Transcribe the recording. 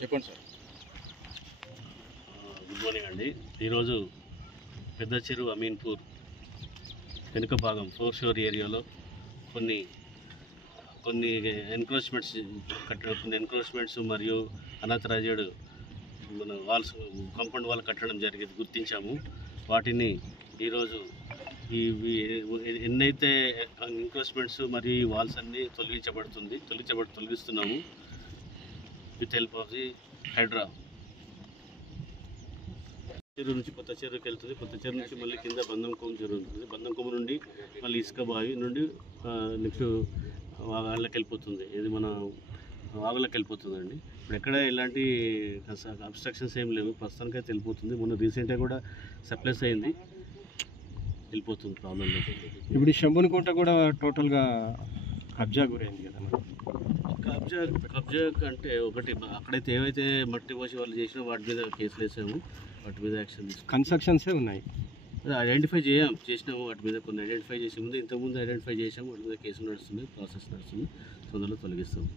చెప్పండి sir. Good morning అండి. ఈరోజు పెద్ద చెరువు అమీన్పూర్ వెనుక భాగం 4 షోర్ ఏరియాలో కొన్ని ఎన్క్రోచ్మెంట్స్ మరియు అనాథరైజ్డ్ మన వాల్స్ కాంపౌండ్ వాల్ కట్టడం జరిగేది గుర్తించాము. వాటిని ఈరోజు ఎన్నైతే ఎన్క్రోచ్మెంట్స్ మరియు వాల్స్ అన్నీ తొలగిస్తున్నాము with help of the Hydraa. చెరువు నుంచి కొత్త చెరువుకి వెళ్తుంది. కొత్త చెరువు నుంచి మళ్ళీ కింద బంధంకొమ్ము చెరువు ఉంటుంది. బంధంకొమ్ము నుండి మళ్ళీ ఇసుక బావి నుండి నెక్స్ట్ వాగులకు వెళ్ళిపోతుంది. ఇది మన వాగులకు వెళ్ళిపోతుందండి. ఇప్పుడు ఎక్కడ ఎలాంటి అబ్స్ట్రక్షన్స్ ఏం లేవు, ప్రస్తుతానికి అయితే వెళ్ళిపోతుంది. మొన్న రీసెంట్గా కూడా సప్లైస్ అయింది, వెళ్ళిపోతుంది. ప్రాబ్లం లేదు. ఇప్పుడు శంభునికుంట కూడా టోటల్గా కబ్జా గురైంది కదా. కబ్జా అంటే ఒకటి అక్కడైతే ఏవైతే మట్టి పోసి వాళ్ళు చేసినా వాటి మీద కేసులు వేసాము, వాటి మీద యాక్షన్ తీసుకున్నాము. కన్స్ట్రక్షన్సే ఉన్నాయి, ఐడెంటిఫై చేసినాము. వాటి మీద కొన్ని ఐడెంటిఫై చేసే ముందు ఇంతకుముందు ఐడెంటిఫై చేసాము. వాటి మీద కేసు నడుస్తుంది, ప్రాసెస్ నడుస్తుంది. తొందరలో తొలగిస్తాము.